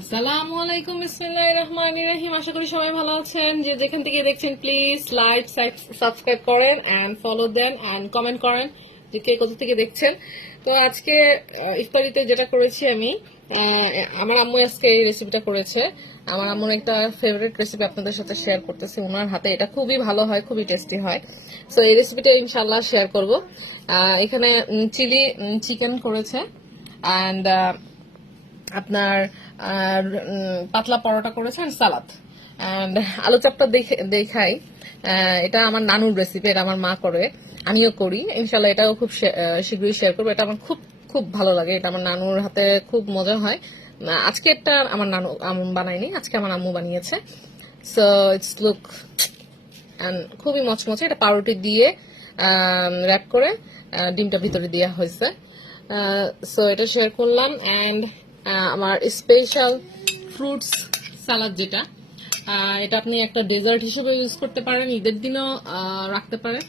আসসালামু আলাইকুম, বিসমিল্লাহির রহমানির রহিম। আশা করি সবাই ভালো আছেন। যে যেখান থেকে দেখছেন প্লিজ লাইক সাবস্ক্রাইব করেন এন্ড ফলো দেন এন্ড কমেন্ট করেন যে কে কোথা থেকে দেখছেন। তো আজকে ইফতারিতে যেটা করেছি আমি, আমার আম্মু আজকে এই রেসিপিটা করেছে। আমার আম্মুর একটা ফেভারিট রেসিপি আপনাদের সাথে শেয়ার করতেছি। ওনার হাতে এটা খুবই ভালো হয়, খুবই টেস্টি হয়। সো এই রেসিপিটা ইনশাল্লাহ শেয়ার করব। এখানে চিলি চিকেন করেছে অ্যান্ড আপনার পাতলা পরোটা করেছেন, সালাদ অ্যান্ড আলু চপটা দেখাই। এটা আমার নানুর রেসিপি, এটা আমার মা করে, আমিও করি। ইনশাল্লাহ এটাও খুব শীঘ্রই শেয়ার করবো। এটা আমার খুব খুব ভালো লাগে, এটা আমার নানুর হাতে খুব মজা হয়। আজকে এটা আমার নানু বানায়নি, আজকে আমার আম্মু বানিয়েছে। সো ইটস লুক অ্যান্ড খুবই মচমচে। এটা পাউরুটি দিয়ে র্যাপ করে ডিমটা ভিতরে দেওয়া হয়েছে। সো এটা শেয়ার করলাম। অ্যান্ড আমার স্পেশাল ফ্রুটস সালাদ, যেটা এটা আপনি একটা ডেজার্ট হিসেবে ইউজ করতে পারেন, ঈদের দিনও রাখতে পারেন।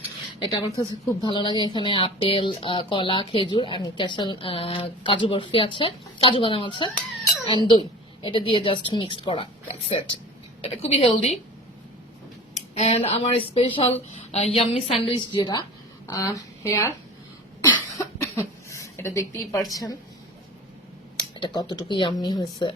এটা আমার কাছে খুব ভালো লাগে। এখানে আপেল, কলা, খেজুর অ্যান্ড ক্যাশাল, কাজু বরফি আছে, কাজু বাদাম আছে অ্যান্ড দই। এটা দিয়ে জাস্ট মিক্সড করা, দ্যাটস ইট। এটা খুবই হেলদি। অ্যান্ড আমার স্পেশাল ইয়াম্মি স্যান্ডউইচ, যেটা হেয়ার এটা দেখতেই পারছেন এটা কতটুকু ইয়াম্মি হয়েছে।